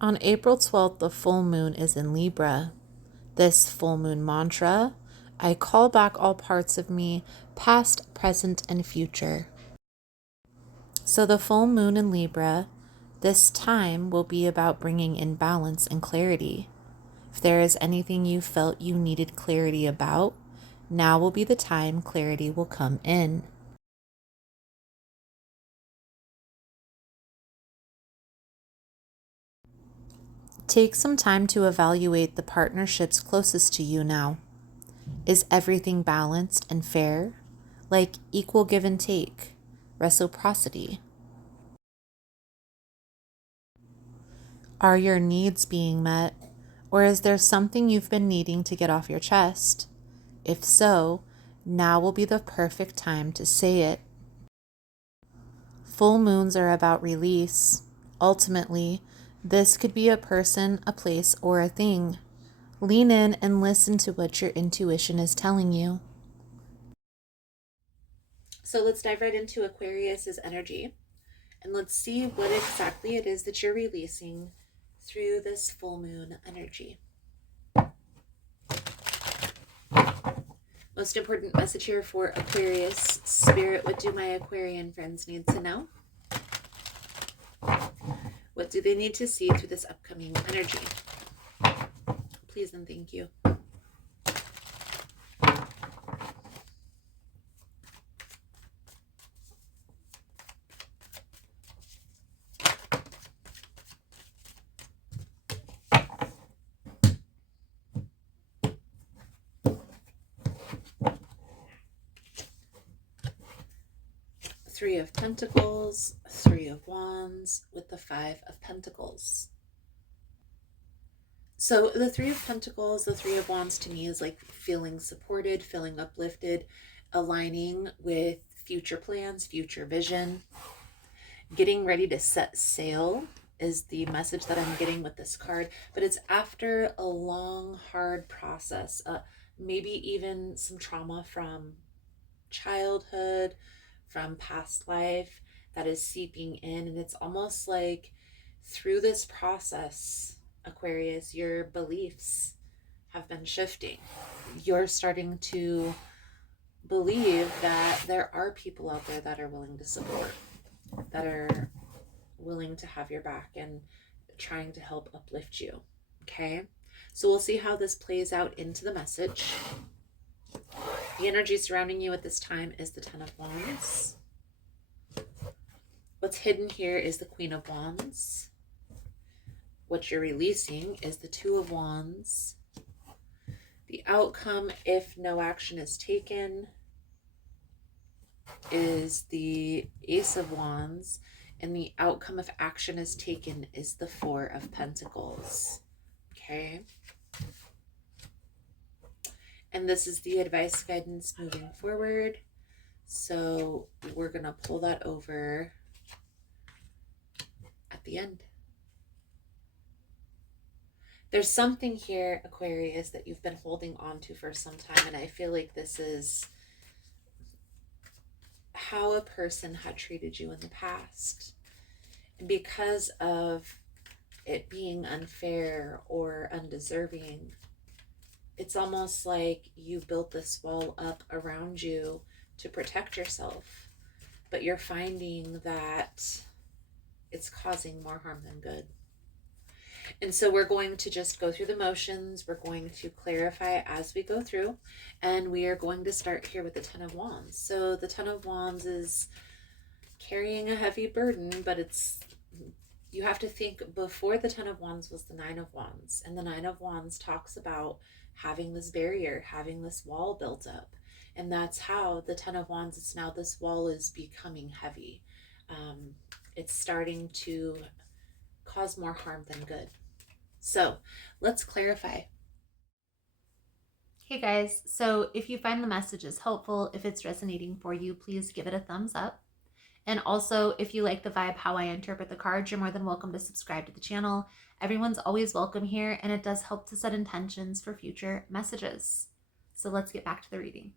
On April 12th, the full moon is in Libra. This full moon mantra, I call back all parts of me, past, present, and future. So the full moon in Libra, this time will be about bringing in balance and clarity. If there is anything you felt you needed clarity about, now will be the time clarity will come in. Take some time to evaluate the partnerships closest to you now. Is everything balanced and fair? Like equal give and take, reciprocity? Are your needs being met? Or is there something you've been needing to get off your chest? If so, now will be the perfect time to say it. Full moons are about release. Ultimately, this could be a person, a place, or a thing. Lean in and listen to what your intuition is telling you. So let's dive right into Aquarius's energy and let's see what exactly it is that you're releasing through this full moon energy. Most important message here for Aquarius Spirit. What do my Aquarian friends need to know? What do they need to see through this upcoming energy? Please and thank you. Three of Pentacles, Three of Wands with the Five of Pentacles. So the Three of Pentacles, the Three of Wands to me is like feeling supported, feeling uplifted, aligning with future plans, future vision, getting ready to set sail is the message that I'm getting with this card. But it's after a long, hard process, maybe even some trauma from childhood, from past life that is seeping in. And it's almost like through this process, Aquarius, your beliefs have been shifting. You're starting to believe that there are people out there that are willing to support, that are willing to have your back and trying to help uplift you. Okay, so we'll see how this plays out into the message. The energy surrounding you at this time is the Ten of Wands. What's hidden here is the Queen of Wands. What you're releasing is the Two of Wands. The outcome, if no action is taken, is the Ace of Wands. And the outcome, if action is taken, is the Four of Pentacles. Okay. And this is the advice guidance moving forward. So we're going to pull that over at the end. There's something here, Aquarius, that you've been holding on to for some time. And I feel like this is how a person had treated you in the past. And because of it being unfair or undeserving, it's almost like you built this wall up around you to protect yourself, but you're finding that it's causing more harm than good. And so we're going to just go through the motions. We're going to clarify as we go through, and we are going to start here with the Ten of Wands. So the Ten of Wands is carrying a heavy burden, but you have to think before the Ten of Wands was the Nine of Wands, and the Nine of Wands talks about having this barrier, having this wall built up. And that's how the Ten of Wands, it's now this wall is becoming heavy. It's starting to cause more harm than good. So let's clarify. Hey guys, so if you find the messages helpful, if it's resonating for you, please give it a thumbs up. And also, if you like the vibe, how I interpret the cards, you're more than welcome to subscribe to the channel. Everyone's always welcome here, and it does help to set intentions for future messages. So let's get back to the reading.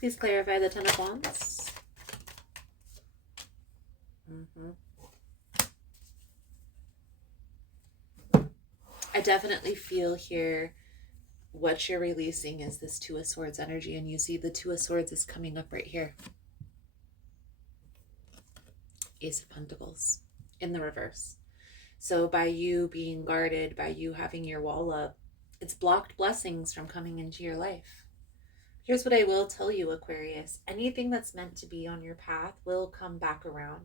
Please clarify the Ten of Wands. Mm-hmm. I definitely feel here what you're releasing is this Two of Swords energy, and you see the Two of Swords is coming up right here. Ace of Pentacles in the reverse. So by you being guarded, by you having your wall up, it's blocked blessings from coming into your life. Here's what I will tell you, Aquarius. Anything that's meant to be on your path will come back around.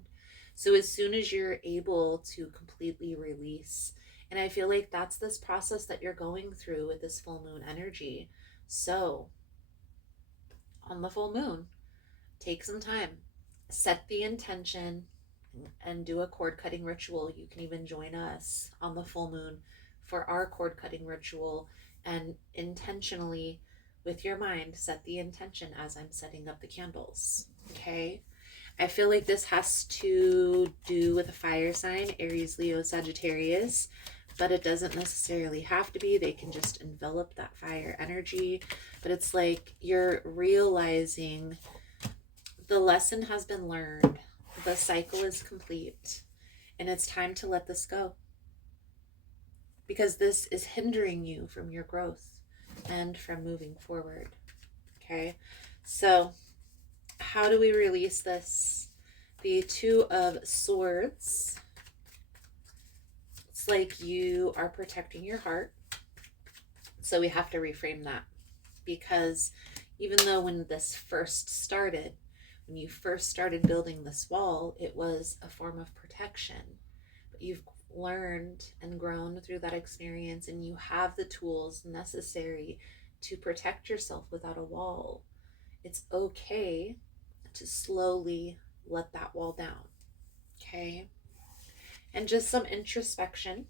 So as soon as you're able to completely release, and I feel like that's this process that you're going through with this full moon energy. So on the full moon, take some time, set the intention, and do a cord cutting ritual. You can even join us on the full moon for our cord cutting ritual, and intentionally with your mind set the intention as I'm setting up the candles. Okay, I feel like this has to do with a fire sign, Aries, Leo, Sagittarius, but it doesn't necessarily have to be. They can just envelop that fire energy. But it's like you're realizing the lesson has been learned, the cycle is complete, and it's time to let this go, because this is hindering you from your growth and from moving forward. Okay, so how do we release this? The Two of Swords, it's like you are protecting your heart. So we have to reframe that, because even though when this first started, when you first started building this wall, it was a form of protection. But you've learned and grown through that experience, and you have the tools necessary to protect yourself without a wall. It's okay to slowly let that wall down. Okay? And just some introspection,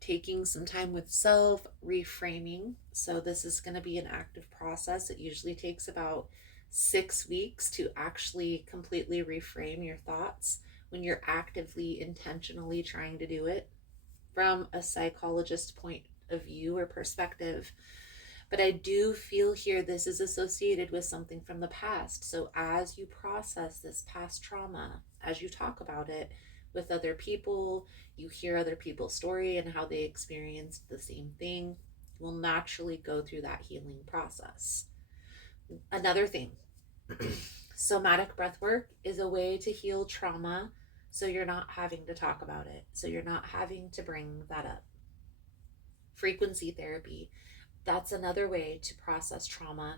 taking some time with self, reframing. So this is going to be an active process. It usually takes about 6 weeks to actually completely reframe your thoughts when you're actively, intentionally trying to do it from a psychologist point of view or perspective. But I do feel here this is associated with something from the past. So as you process this past trauma, as you talk about it with other people, you hear other people's story and how they experienced the same thing, will naturally go through that healing process. Another thing, somatic breath work is a way to heal trauma, so you're not having to talk about it, so you're not having to bring that up. Frequency therapy, that's another way to process trauma,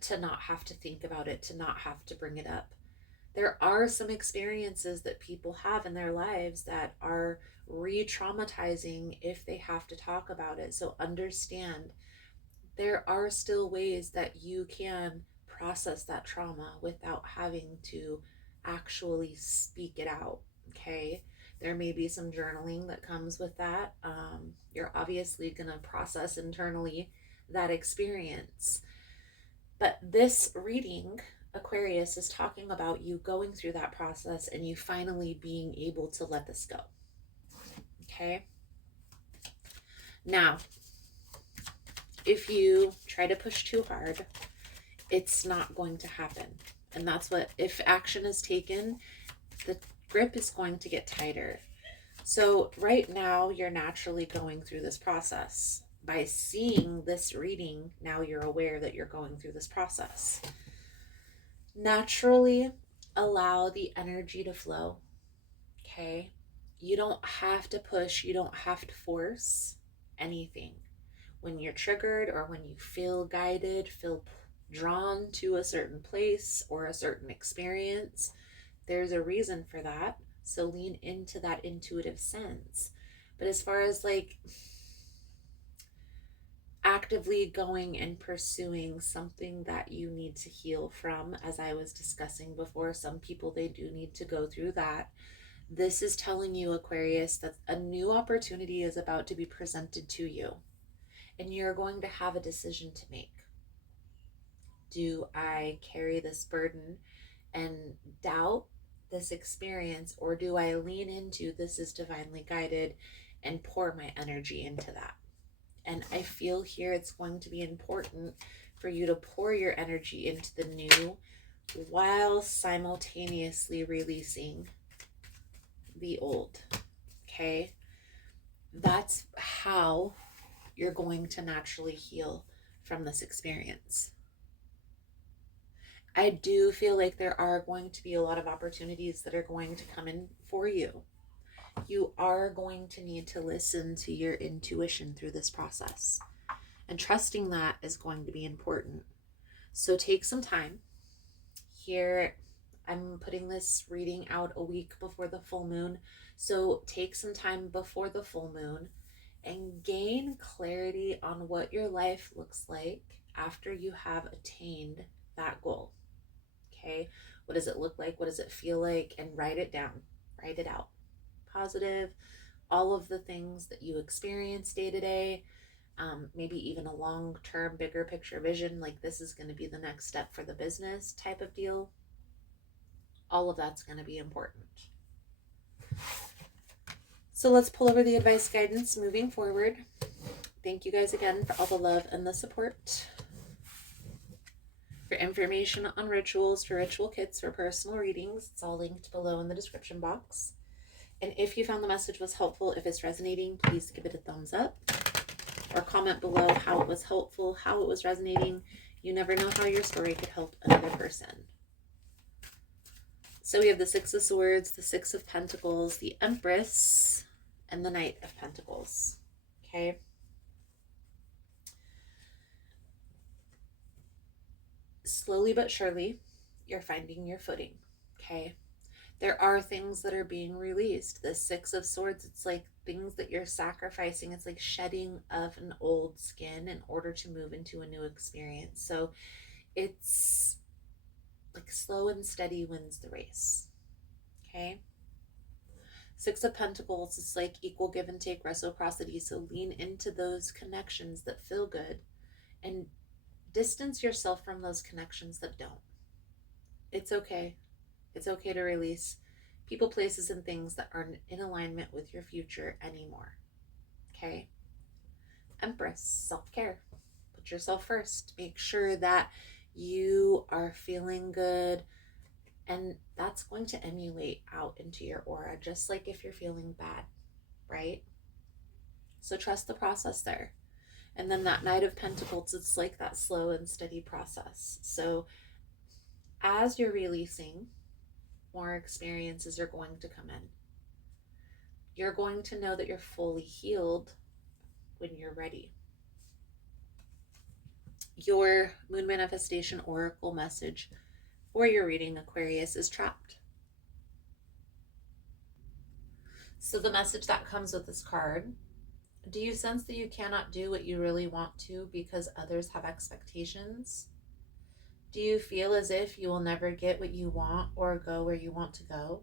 to not have to think about it, to not have to bring it up. There are some experiences that people have in their lives that are re-traumatizing if they have to talk about it. So understand there are still ways that you can process that trauma without having to actually speak it out. Okay, there may be some journaling that comes with that. You're obviously going to process internally that experience, but this reading, Aquarius, is talking about you going through that process and you finally being able to let this go. Okay, now if you try to push too hard, it's not going to happen. And that's what, if action is taken, the grip is going to get tighter. So right now you're naturally going through this process. By seeing this reading, now you're aware that you're going through this process. Naturally allow the energy to flow. Okay? You don't have to push, you don't have to force anything. When you're triggered or when you feel guided, feel drawn to a certain place or a certain experience, there's a reason for that. So lean into that intuitive sense. But as far as like actively going and pursuing something that you need to heal from, as I was discussing before, some people, they do need to go through that. This is telling you, Aquarius, that a new opportunity is about to be presented to you. And you're going to have a decision to make. Do I carry this burden and doubt this experience, or do I lean into this is divinely guided and pour my energy into that? And I feel here it's going to be important for you to pour your energy into the new while simultaneously releasing the old. Okay? That's how you're going to naturally heal from this experience. I do feel like there are going to be a lot of opportunities that are going to come in for you. You are going to need to listen to your intuition through this process. And trusting that is going to be important. So take some time. Here, I'm putting this reading out a week before the full moon. So take some time before the full moon and gain clarity on what your life looks like after you have attained that goal. Okay? What does it look like? What does it feel like? And write it down. Write it out. Positive, all of the things that you experience day to day, maybe even a long-term, bigger picture vision, like this is going to be the next step for the business type of deal. All of that's going to be important. So let's pull over the advice guidance moving forward. Thank you guys again for all the love and the support. For information on rituals, for ritual kits, for personal readings, it's all linked below in the description box. And if you found the message was helpful, if it's resonating, please give it a thumbs up or comment below how it was helpful, how it was resonating. You never know how your story could help another person. So we have the Six of Swords, the Six of Pentacles, the Empress, and the Knight of Pentacles. Okay. Slowly but surely, you're finding your footing. Okay. There are things that are being released. The Six of Swords, it's like things that you're sacrificing. It's like shedding of an old skin in order to move into a new experience. So it's like slow and steady wins the race. Okay. Six of Pentacles is like equal give and take, reciprocity. So lean into those connections that feel good and distance yourself from those connections that don't. It's okay. It's okay to release people, places, and things that aren't in alignment with your future anymore. Okay? Empress, self-care. Put yourself first. Make sure that you are feeling good, and that's going to emulate out into your aura, just like if you're feeling bad, right? So trust the process there. And then that Knight of Pentacles, it's like that slow and steady process. So as you're releasing, more experiences are going to come in. You're going to know that you're fully healed when you're ready. Your moon manifestation oracle message for your reading, Aquarius, is trapped. So the message that comes with this card: do you sense that you cannot do what you really want to because others have expectations? Do you feel as if you will never get what you want or go where you want to go?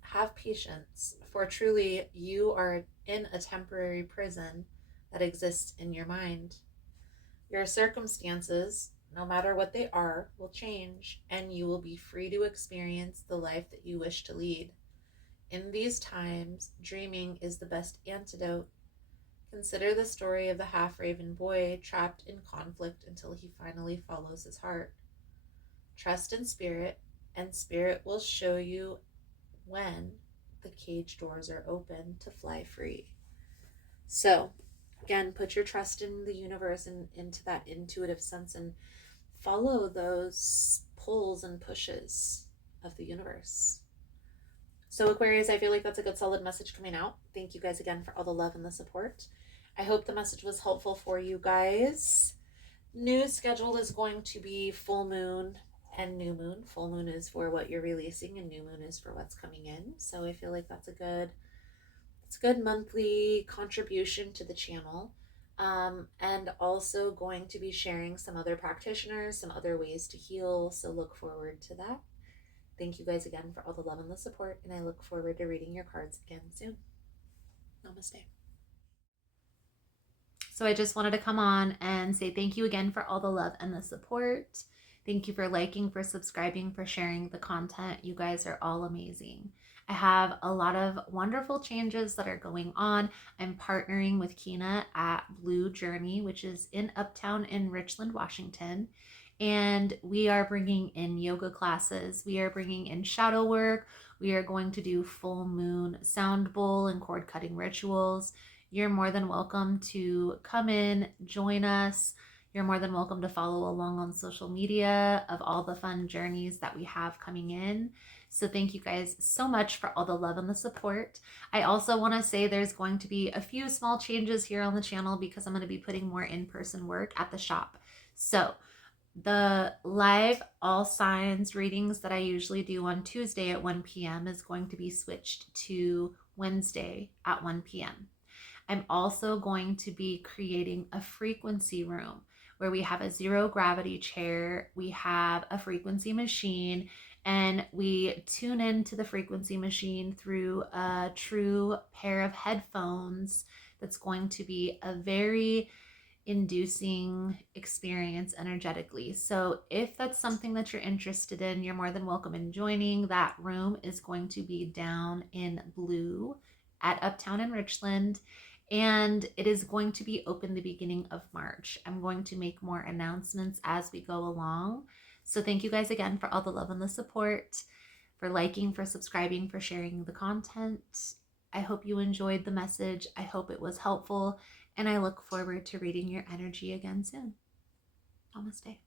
Have patience, for truly you are in a temporary prison that exists in your mind. Your circumstances, no matter what they are, will change, and you will be free to experience the life that you wish to lead. In these times, dreaming is the best antidote. Consider the story of the half-raven boy trapped in conflict until he finally follows his heart. Trust in spirit, and spirit will show you when the cage doors are open to fly free. So, again, put your trust in the universe and into that intuitive sense and follow those pulls and pushes of the universe. So Aquarius, I feel like that's a good solid message coming out. Thank you guys again for all the love and the support. I hope the message was helpful for you guys. New schedule is going to be full moon and new moon. Full moon is for what you're releasing and new moon is for what's coming in. So I feel like that's a good monthly contribution to the channel. And also going to be sharing some other practitioners, some other ways to heal. So look forward to that. Thank you guys again for all the love and the support, and I look forward to reading your cards again soon. Namaste. So I just wanted to come on and say thank you again for all the love and the support. Thank you for liking, for subscribing, for sharing the content. You guys are all amazing. I have a lot of wonderful changes that are going on. I'm partnering with Kina at Blue Journey, which is in Uptown in Richland, Washington. And we are bringing in yoga classes. We are bringing in shadow work. We are going to do full moon sound bowl and cord cutting rituals. You're more than welcome to come in, join us. You're more than welcome to follow along on social media of all the fun journeys that we have coming in. So thank you guys so much for all the love and the support. I also want to say there's going to be a few small changes here on the channel because I'm going to be putting more in-person work at the shop. So the live all signs readings that I usually do on Tuesday at 1 p.m. is going to be switched to Wednesday at 1 p.m. I'm also going to be creating a frequency room where we have a zero gravity chair, we have a frequency machine, and we tune into the frequency machine through a true pair of headphones that's going to be a very inducing experience energetically. So if that's something that you're interested in, you're more than welcome in joining. That room is going to be down in blue at Uptown in Richland, and it is going to be open the beginning of March. I'm going to make more announcements as we go along. So thank you guys again for all the love and the support, for liking, for subscribing, for sharing the content. I hope you enjoyed the message. I hope it was helpful, and I look forward to reading your energy again soon. Namaste.